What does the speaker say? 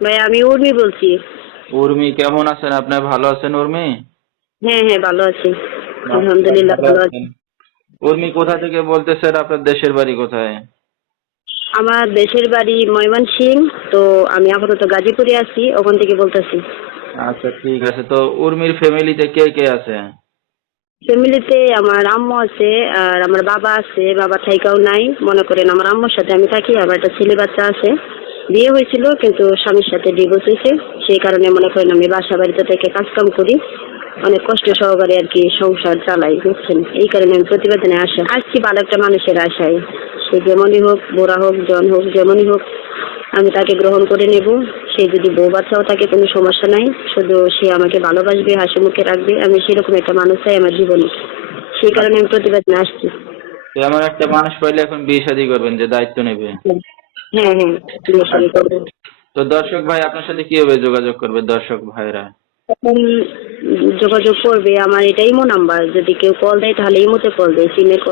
ভাই আমি উর্মি বলছি। উর্মি, কেমন আছেন আপনি? ভালো আছেন উর্মি? হ্যাঁ হ্যাঁ ভালো আছি, আচ্ছা, আলহামদুলিল্লাহ ভালো ভালো আছি। আছেন। উর্মি, কোথা থেকে বলতেছেন? আপনার দেশের বাড়ি কোথায়? আমার দেশের বাড়ি ময়মনসিংহ, তো আমি আপাতত গাজীপুরে আছি, ওখান থেকে বলতেছি। আচ্ছা, ঠিক আছে। তো উর্মির ফ্যামিলিতে কে কে আছে? ফ্যামিলিতে আমার আম্মু আছে, আর আমার বাবা আছে। বাবা থাইকাও নাই, মনে করেন আমার আম্মুর সাথে আমি থাকি। আমার একটা ছেলে বাচ্চা আছে, বিয়ে হয়েছিল কিন্তু স্বামীর সাথে ডিভোর্স হয়েছে। সেই কারণে মনে করেন আমি বাসা বাড়িতে থেকে কাজকাম করি, অনেক কষ্ট সহকারে আর কি সংসার চালাই, বুঝছেন। এই কারণে আমি প্রতিবেদনে আসছি ভালো একটা মানুষের আশায়। সে যেমনই হোক, বুড়া হোক জন হোক, যেমনই হোক আমি তাকে গ্রহণ করে নেব। সে যদি বউ বাচ্চাও থাকে কোনো সমস্যা নাই, শুধু সে আমাকে ভালোবাসবে, হাসি মুখে রাখবে। আমি সেরকম একটা মানুষ চাই আমার জীবনে। সেই কারণে আমি প্রতিবেদনে আসছি। এমন একটা মানুষ পাইলে এখন বিয়ে শাদী করবেন যে দায়িত্ব নেবে। হ্যাঁ হ্যাঁ, বিয়ে শাদী আচ্ছা, করবো। তো দর্শক ভাই আপনার সাথে কিভাবে যোগাযোগ করবে দর্শক ভাইরা? এখন যোগাযোগ করবে আমার এটা ইমো নাম্বার, যদি কেউ কল দেয় তাহলে ইমোতে কল দেয়, সিমে কল